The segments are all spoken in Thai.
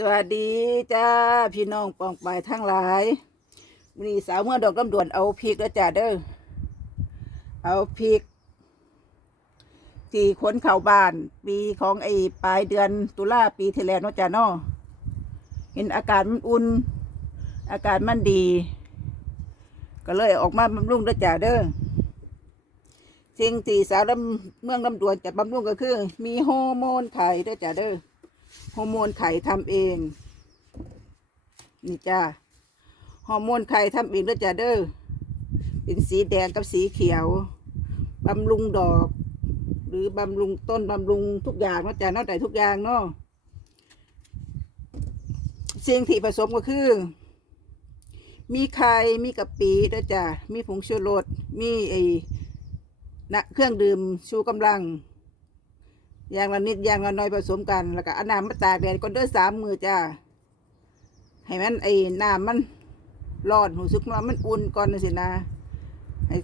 สวัสดีจ้าพี่น้องปองไปายทั้งหลายวันนี้สาวเมื่อดอกลำดวนเอาพริกแล้วจ้าเด้อเอาพริกที่ขนเข้าบ้าน ปีของไอ้ปลายเดือนตุลาปีที่แล้วเนาะจ้าเนาะเห็นอากาศมันอุ่น อากาศมันดี ก็เลยออกมาบำรุงแล้วจ้าเด้อสิ่งที่สาวลำเมืองลำดวนจะบำรุงก็คือ มีฮอร์โมนไข่เด้อจ้าเด้อ ฮอร์โมนไข่ทำเอง นี่จ้าฮอร์โมนไข่ทำเองด้วยจ้าเด้อเป็นสีแดงกับสีเขียวบำรุงดอก หรือบำรุงต้นบำรุงทุกอย่างเนาะจ้าเนาะแต่ทุกอย่างเนาะสิ่งที่ผสมก็คือ มีไข่มีกะปิด้วยจ้ามีผงชูรสมีไอ้นะเครื่องดื่มชูกำลัง ย่างละนิดอย่างละน้อยผสมกัน แล้วก็เอาน้ำมาตากแดดก่อนเด้อสามมือจ้าให้มันไอ้น้ำมันร้อนหูซึกว่ามันอุ่นก่อนนะสินะให้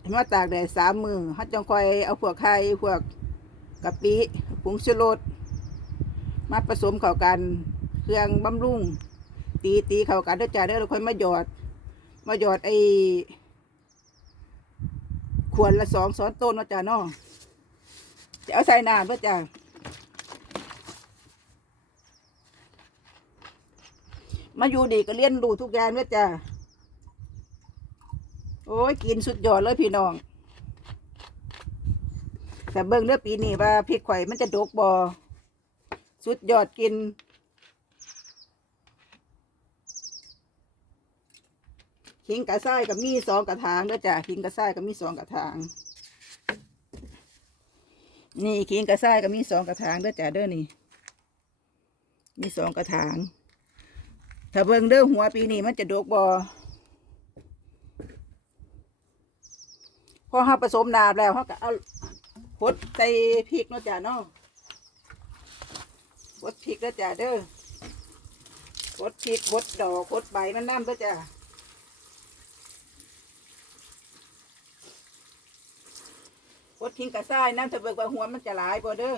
ให้มาตากแดดสามมือเขาจังคอยเอาพวกไข่พวกกะปิผงชูรสมาผสมเข้ากัน เครื่องบำรุง ตีตีเข้ากันเด้อจ้าเด้อแล้วค่อยมาหยอด มาหยอดไอ้ขวดละสองช้อนต้นเนาะจ้าเนาะ จะเอาใส่น้ำด้วยจ้ะมาอยู่ดีก็เรียนรู้ทุกอย่างด้วยจ้ะโอ้ยกินสุดยอดเลยพี่น้องแต่เบิ่งเนื้อปีนี้ว่าพริกไข่มันจะดกบอสุดยอดกินขิงกระซ้ายกับมีสองกระถางด้วยจ้ะขิงกระซ้ายกับมีสองกระถาง นี่ขิงกระซ้ายก็มีสองกระถางเด้อจ้าเด้อนี่ มีสองกระถาง ถ้าเบิ่งเด้อหัวปีนี้มันจะดกบอพอเฮาผสมน้ำแล้วเฮาก็เอาพดใส่พริกเนาะจ้าเนาะพดพริกเด้อจ้าเด้อพดพริกพดดอกพดใบมันน้ำเด้อจ้า พดทิ้งกระซ้ายน้ำถ้าเบิกว่าหัวมันจะหลายบ่เด้อ